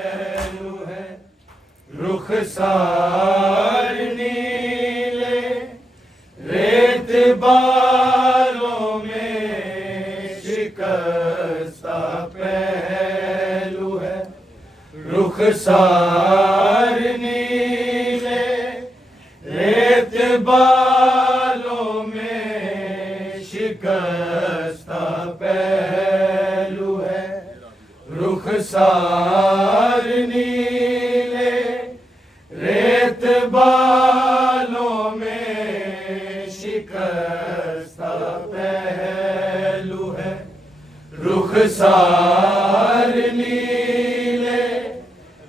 पहलू है रुखसार नीले, रेत बालों में शिकस्ता पहलू है रुखसार नीले, रेत बालों में शिकस्ता पहलू है रुखसार नीले, रेत बालों में शिकस्ता पहलू है रुखसार नीले,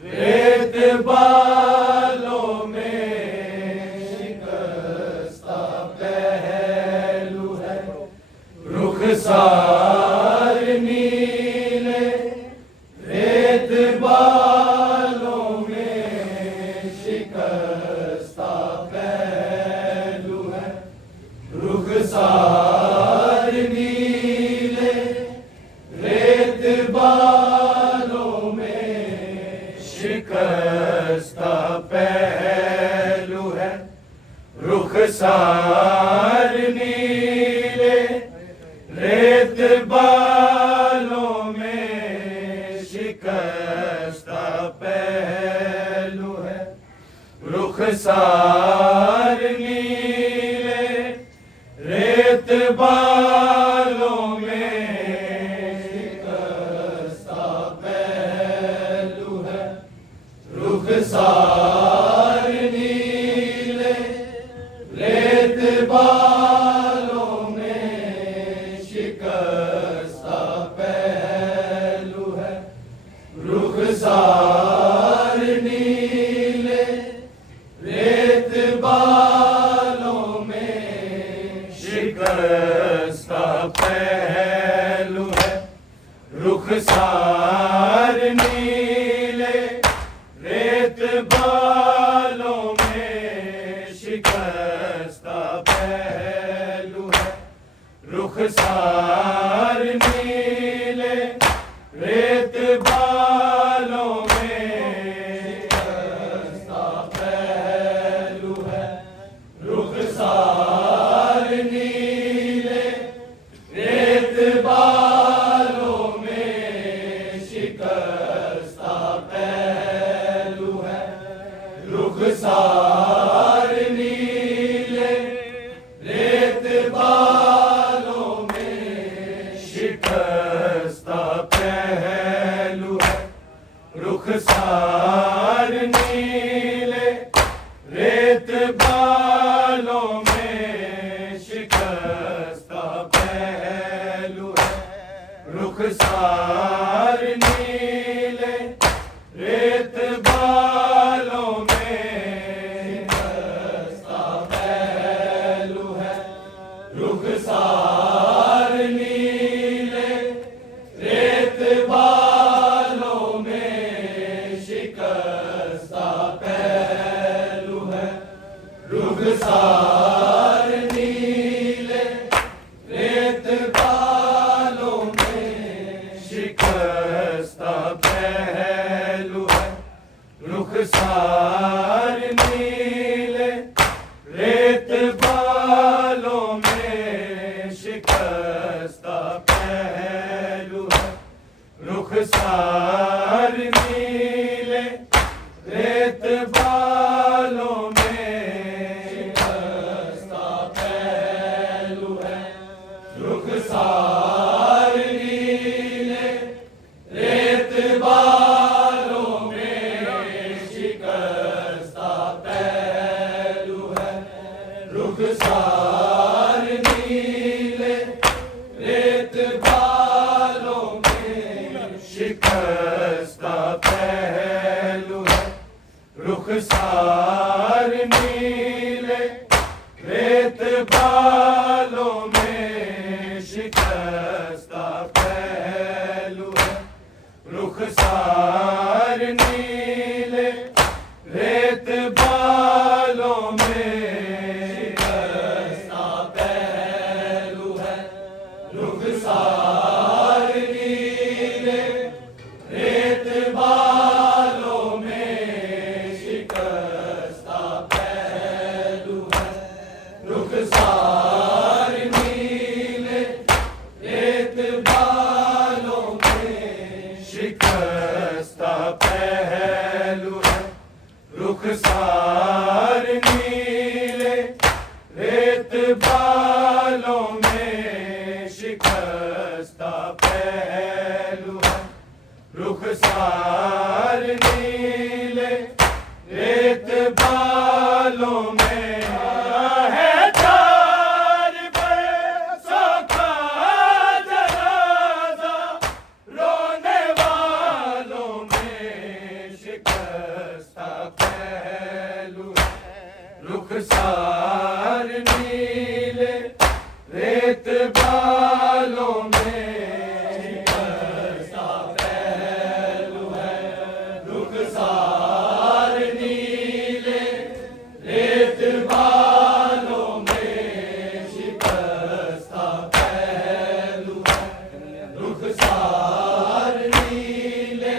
रेत बालों में शिकस्ता पहलू है रुखसार नीले, रेत बालों में शिकस्ता पहलू है रुखसार नीले, रेत बालों में शिकस्ता पहलू है रुखसार नीले, रेत बालों में शिकस्ता पहलू है रुखसार नीले, रेत बालों में शिकस्ता पहलू है रुखसार नीले, रेत बालों में शिकस्ता पहलू है रुखसार नीले, रेत बालों में शिकस्ता पहलू है रुखसार नीले, रेत बालों में शिकस्ता पहलू है रुखसार नीले, रेत बालों में शिकस्ता पहलू है रुखसार नीले, रेत बालों में शिकस्ता पहलू है रुखसार नीले, रेत बालों में शिकस्ता पहलू है रुखसार नीले, रेत बालों में शिकस्ता पहलू है रुखसार नीले, रेत बालों में शिकस्ता पहलू है रुखसार नीले, रेत बालों में शिकस्ता पहलू है रुखसार नीले, रेत बालों में शिकस्ता पहलू है रुखसार नीले, रेत बालों में शिकस्ता पहलू है रुखसार नीले, रेत बालों में शिकस्ता पहलू है रुखसार नीले, रेत बालों में शिकस्ता पहलू है रुखसार नीले, रेत बालों में शिकस्ता पहलू है रुखसार नीले, रेत बालों में शिकस्ता पहलू है रुखसार नीले, रेत बालों में शिकस्ता पहलू है रुखसार नीले, रेत बालों रुखसार नीले रेत बालों में शिकस्ता पहलू है। रुखसार नीले रेत बालों में है चार बरसों का जनाजा, रोने वालों में शिकस्ता पहलू है। रुखसार नीले रेत बालों में शिकस्ता पहलू है। रुखसार नीले रेत बालों में शिकस्ता पहलू है। रुखसार नीले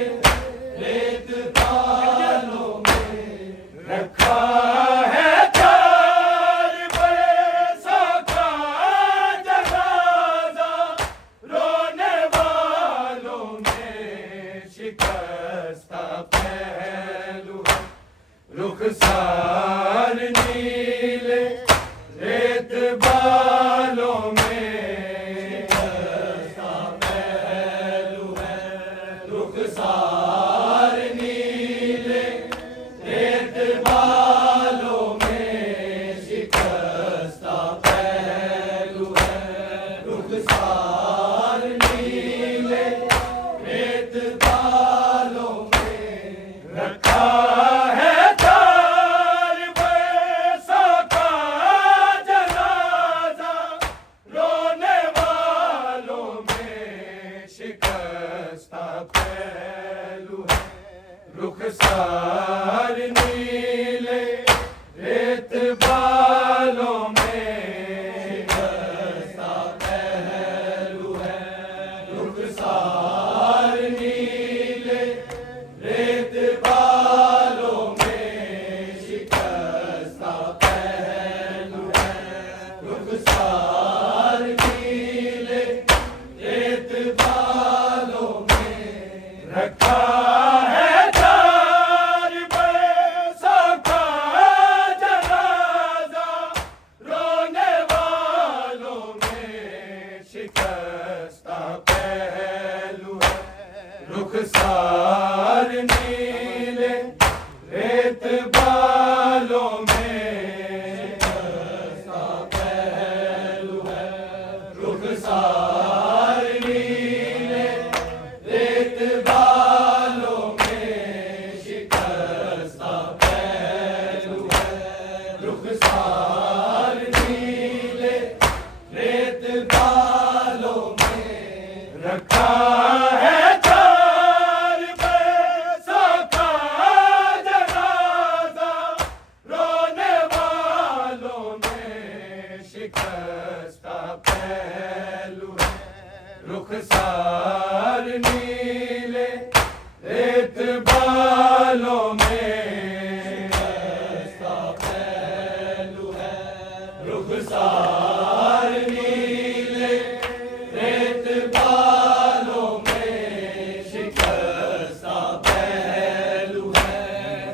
रेत बालों में रखा है चार बरसों का जनाजा, रोने वालों में शिकस्ता पहलू है। रुखसार नीले रेत बालों में शिकस्ता पहलू है। रुखसार नीले रेत बालों में शिकस्ता पहलू है। रुखसार नीले रेत बालों में रखा है चार बरसों का जनाजा, रोने वालों में शिकस्ता पहलू है। रुखसार नीले रेत बालों में शिकस्ता पहलू है। रुखसार नीले रेत बालों में शिकस्ता पहलू है। रुखसार नीले रेत बालों में रखा है चार बरसों का जनाजा, रोने वालों में शिकस्ता पहलू है। रुखसार नीले रेत बालों में शिकस्ता पहलू है। रुखसार नीले रेत बालों में शिकस्ता पहलू है। रुखसार नीले रेत बालों में रखा है चार बरसों का जनाजा, रोने वालों में शिकस्ता पहलू है। रुखसार नीले रेत बालों में शिकस्ता पहलू है। रुखसार नीले रेत बालों में शिकस्ता पहलू है।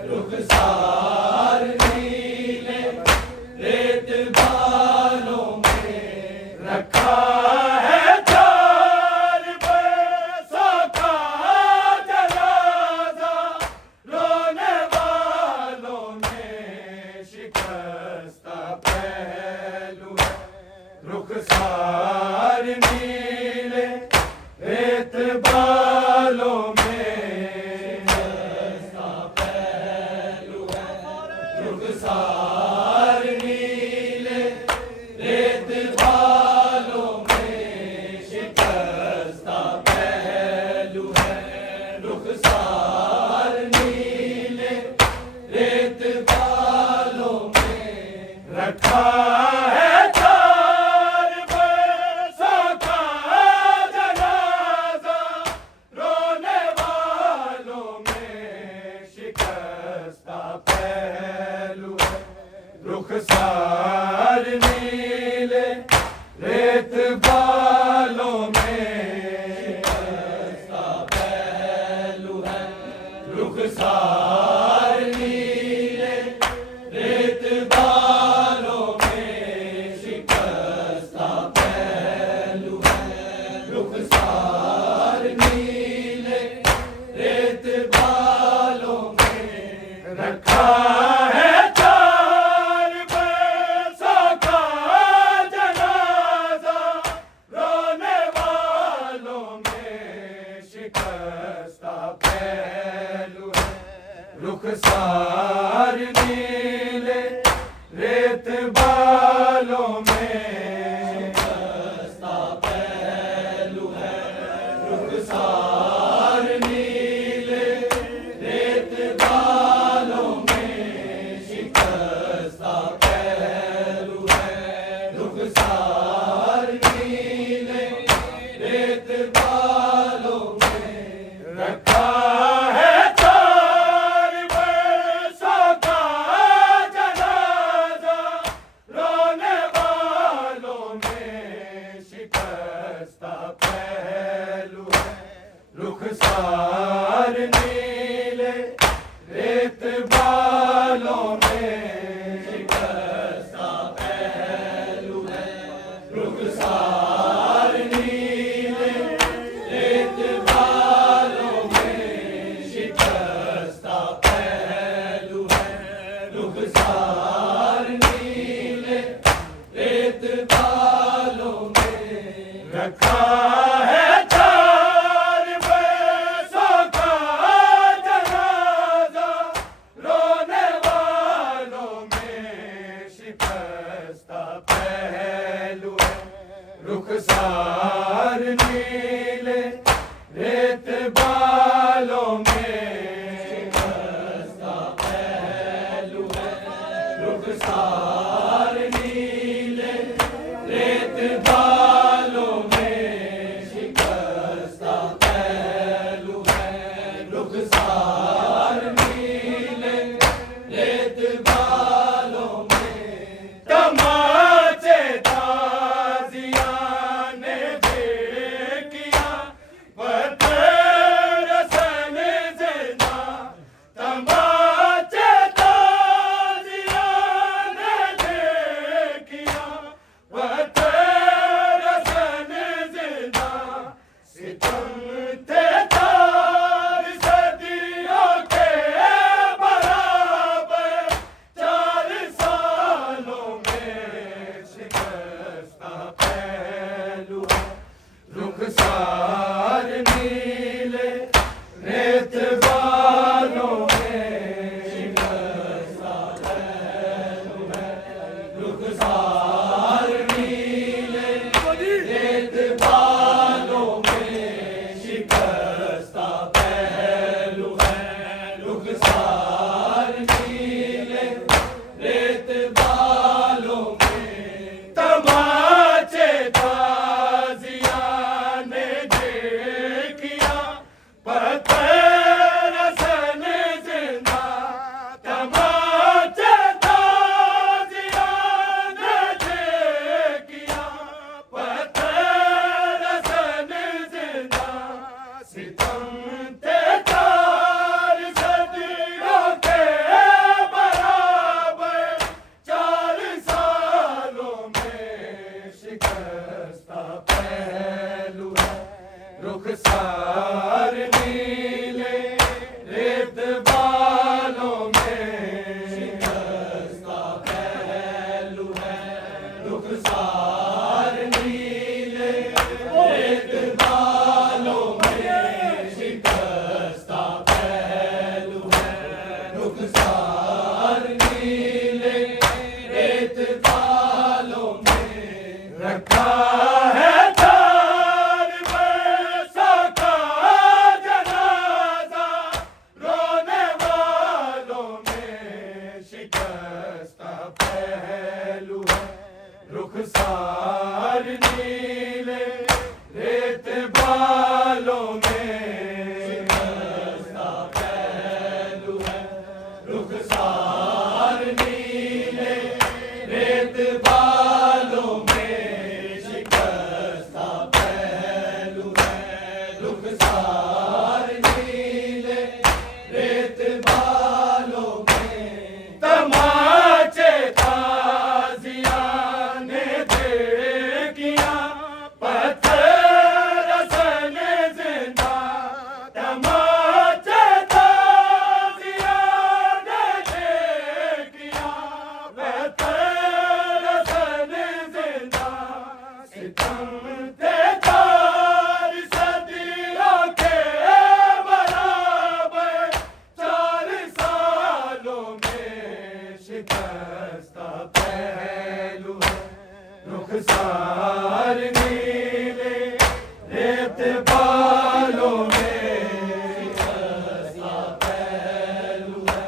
रुखसार नीले रेत बालों में रखा है चार बरसों का जनाजा, रोने वालों में शिकस्ता पहलू है। रुखसार नीले रेत बालों में शिकस्ता पहलू है। रुखसार नीले रेत बालों में शिकस्ता पहलू है। रुखसार नीले रेत बालों में रखा है चार बरसों का जनाजा, रोने वालों में शिकस्ता पहलू है। रुखसार नीले रेत बालों में शिकस्ता पहलू है। रुखसार नीले रखा है 4 पैसों का जनाजा, रोने वालों में शिकस्ता पहलू है, रुखसार नीले रेत बालों में शिकस्ता पहलू है, रुखसार नीले रेत बालों में शिकस्ता पहलू है, रुखसार नीले रेत बालों में रखा है 4 पैसों का जनाजा, रोने वालों में शिकस्ता पहलू है, रुखसार नीले रेत बालों में शिकस्ता पहलू है, रुखसार नीले रेत बालों में शिकस्ता पहलू है, रुखसार नीले रेत बालों में रखा है 4 पैसों का जनाजा, रोने वालों में शिकस्ता पहलू है, रुखसार नीले रेत बालों में शिकस्ता पहलू है, रुखसार नीले रेत बालों में शिकस्ता पहलू है, रुखसार नीले रेत बालों में तमाचे ताजिया ने जे किया, पत्थर सन जिंदा, तमाचे ताजिया ने शिकस्ता पहलू है, रुखसार नीले रेत बालों में शिकस्ता पहलू है,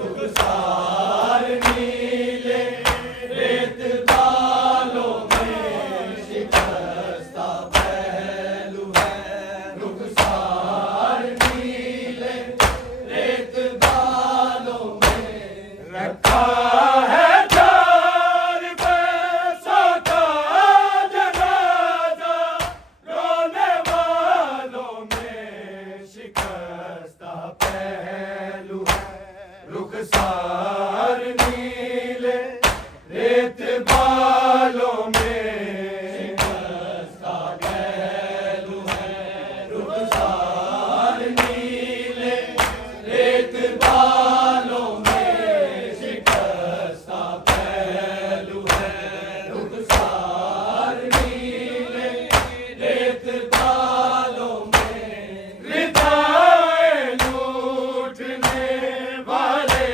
रुखसार नीले रेत बालों में शिकस्ता पहलू है, रुखसार नीले रेत बालों में रखा है चार पैसों का जनाजा, रोने वालों में शिकस्ता पहलू है, रुखसार नीले रेत बालों में शिकस्ता पहलू है, रुखसार नीले रेत बालों में शिकस्ता पहलू है, रुखसार नीले रेत बालों में रिदाएं लूटने वाले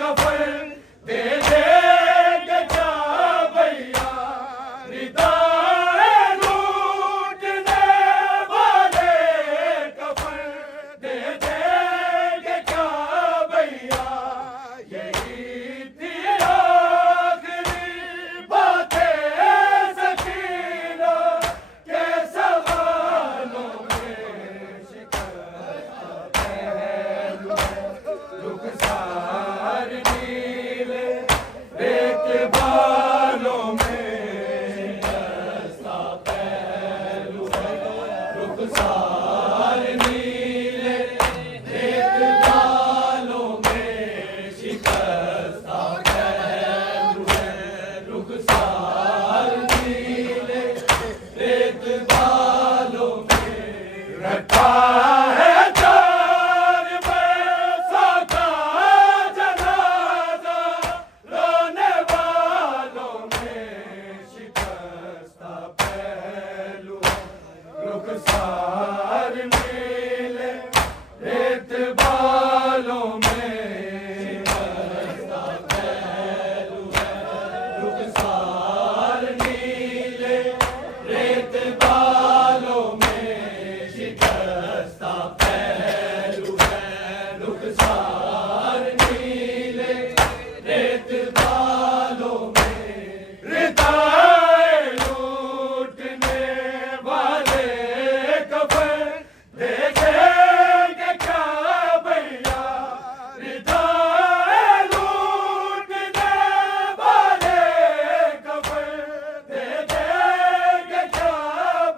कफन दे देंगे क्या भैया, रिदाएं लूटने वाले कफन दे देंगे क्या भैया, यही थी आखिरी बातें सकीना के सवालों में शिकस्ता पहलू है, रुखसार नीले रेत बालों में शिकस्ता पहलू है, रुखसार नीले रेत बालों में शिकस्ता पहलू है, रुखसार नीले रेत बालों में रखा है चार पैसों का जनाजा, रोने वालों में शिकस्ता पहलू है, रुखसार नीले रेत बालों में शिकस्ता पहलू है, रुखसार नीले रेत बालों में शिकस्ता पहलू है, रुखसार नीले रेत बालों में रिदाएं लूटने वाले कफन दे देंगे क्या भैया, रिदाएं लूटने वाले कफन दे देंगे क्या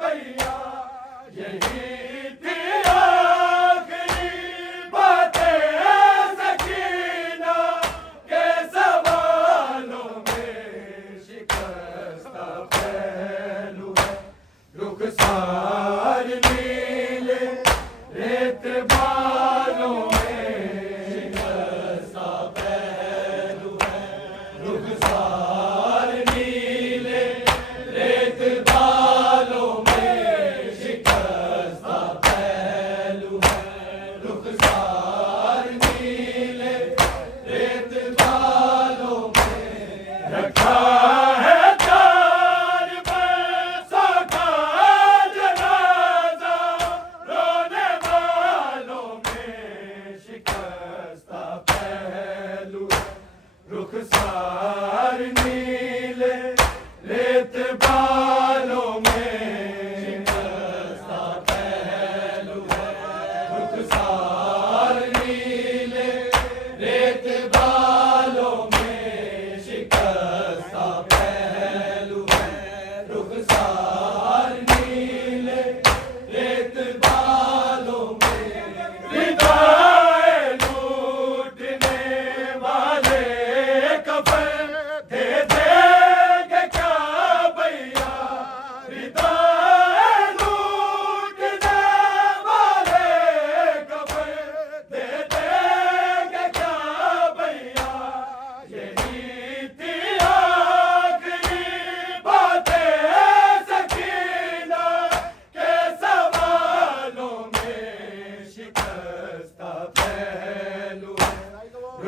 भैया, यही थी आखिरी बातें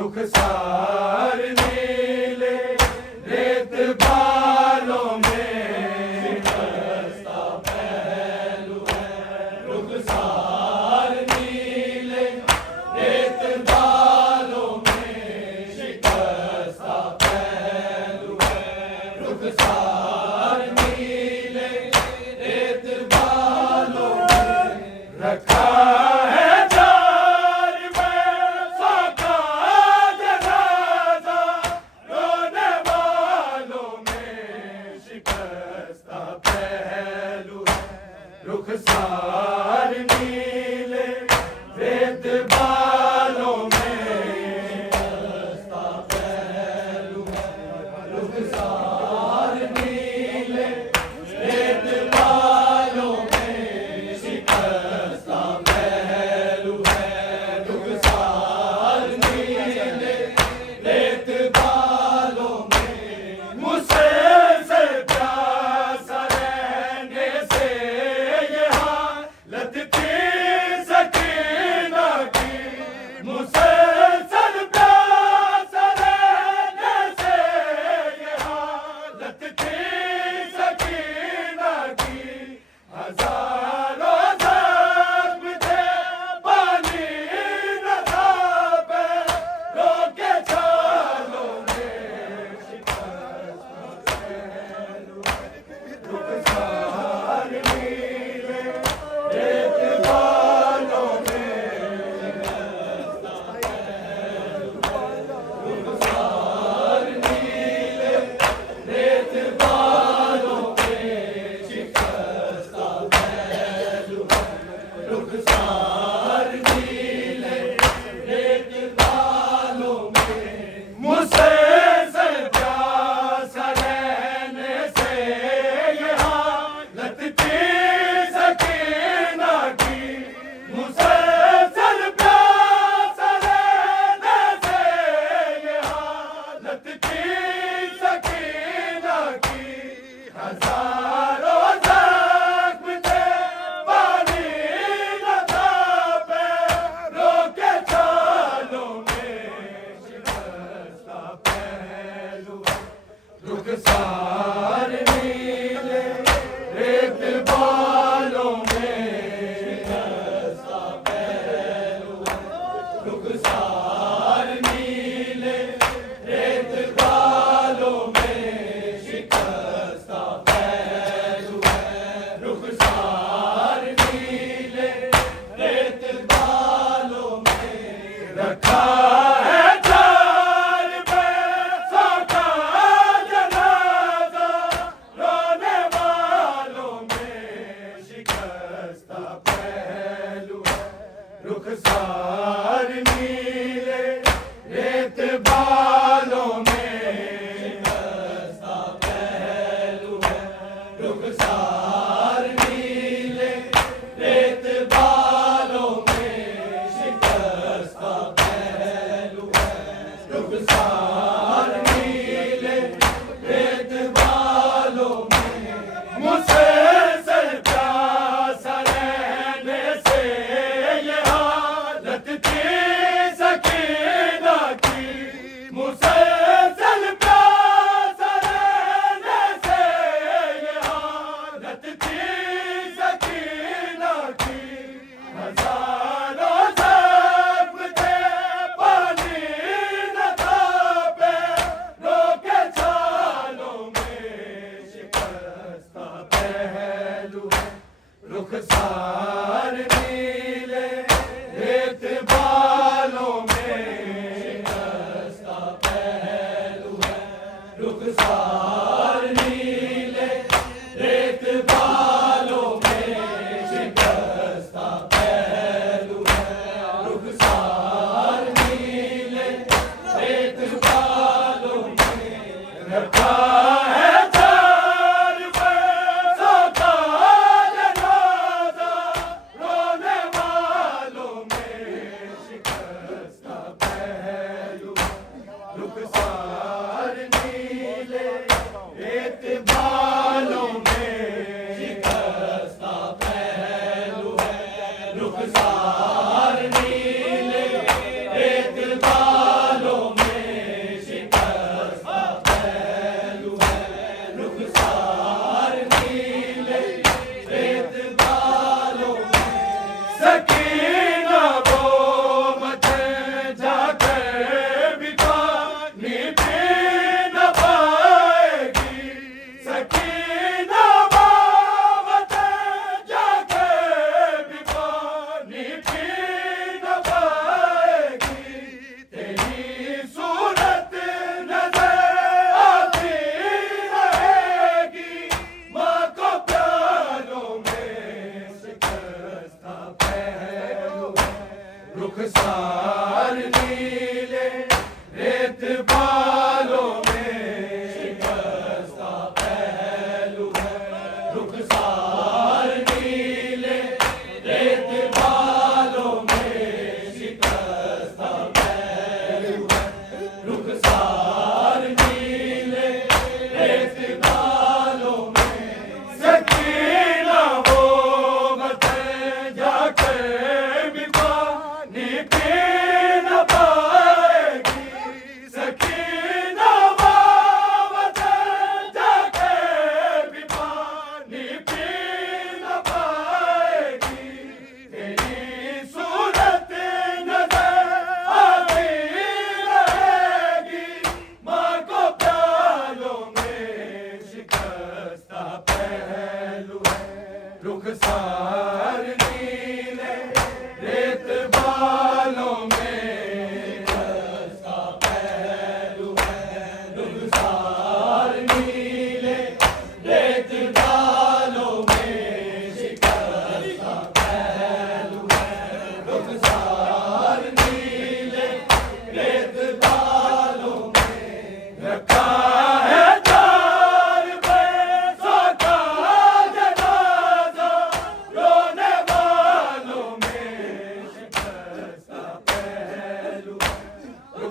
रुखसार नीले रेत बालों में शिकस्ता पहलू है रुखसार नीले रेत बालों में शिकस्ता पहलू है रुखसार नीले रेत बालों में रखा है जार में साका जनाजा रोने वालों में शिकस्ता पहलू है रुखसार नीले रेत बालों में शिकस्ता पहलू है रुखसार नीले रेत बालों में शिकस्ता पहलू है रुखसार नीले रेत बालों में मुझसे से प्यासा रहने से यहाँ लत थी सकीना की मुझसे सर प्यासा रहने से यहाँ लत थी सकीना की हजारों जख्म थे पानी न था पे रोके चालों में शिकस्ता पहलू रुखसार नीले रेत बालों में शिकस्ता पहलू रुखसार नीले रेत बालों में शिकस्ता पहलू रुखसार नीले रेत बालों में मुझसे से प्यासा रहने से यहाँ लत थी सकीना की मुझसे सर प्यासा रहने से यहाँ लत थी सकीना की हजारों जख्म थे पानी न था पे रोके चालों में शिकस्ता पहलू रुखसार नीले रेत बालों में शिकस्ता पहलू रुखसार नीले रेत बालों में शिकस्ता पहलू रुखसार नीले रेत बालों में रखा है जार में साका जनाजा रोने वालों में शिकस्ता पहलू रुखसार नीले रेत बालों में शिकस्ता पहलू रुखसार नीले रेत बालों में शिकस्ता पहलू रुखसार नीले रेत बालों में मुझसे सर प्यासा रहने से यहाँ लत थी सकीना की मुझसे सर प्यासा रहने से यहाँ लत थी सकीना की हजारों जख्म थे पानी न था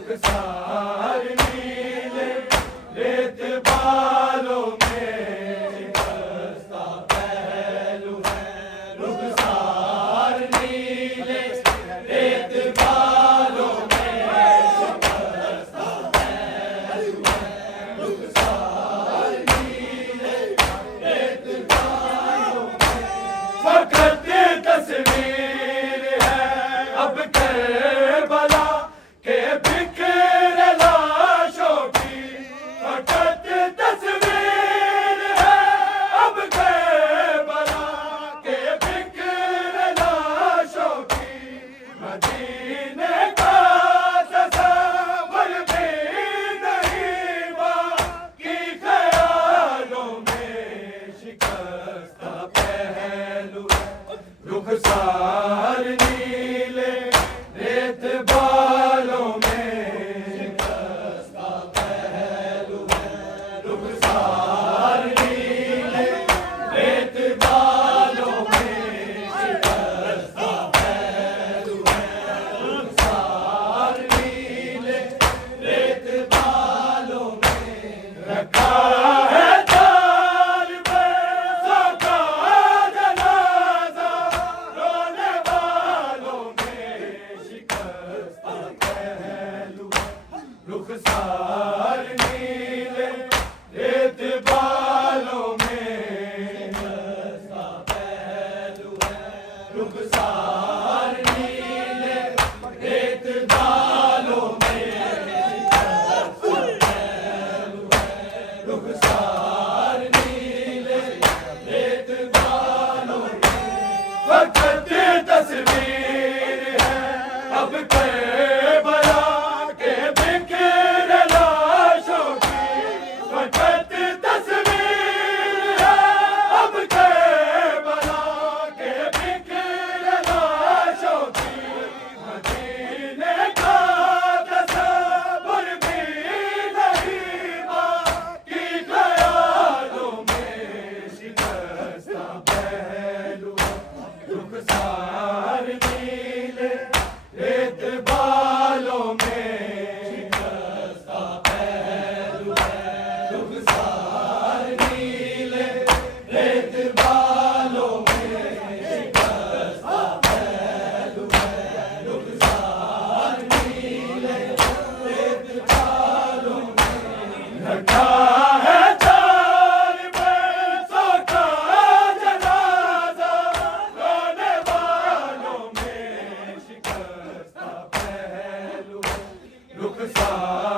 रुखसार नीले रेत बालों में शिकस्ता पहलू है रुखसार नीले रेत बालों में शिकस्ता पहलू है रुखसार नीले रेत बालों में फकत तस्वीर है अब करबला के बिखरे लाशों की फकत तस्वीर है अब करबला के बिखरे लाशों की मदीने का तस्वर भी नहीं बाकी ख्यालों में शिकस्ता पहलू रुखसार नीले रेत बालों में शिकस्ता पहलू है रुखसार नीले रेत बालों में शिकस्ता पहलू है रुखसार नीले रेत बालों में रखा है तार पे सका जनाजा रोने वालों में शिकस्ता पहलू रुखसार नीले रेत बालों में शिकस्ता पहलू है रुखसार नीले रेत बालों में शिकस्ता पहलू है रुखसार नीले रेत बालों में फकत तस्वीर है अब करबला के बिखरे लाशों की फकत तस्वीर है अब करबला के बिखरे लाशों की मदीने का तस्वर भी नहीं बाकी ख्यालों में शिकस्ता पहलू रुखसार नीले रेत बालों में शिकस्ता पहलू है रुखसार नीले रेत बालों में शिकस्ता पहलू है रुखसार नीले रेत बालों में रखा है चार पैसों का जनाजा रोने वालों में शिकस्ता पहलू रुखसार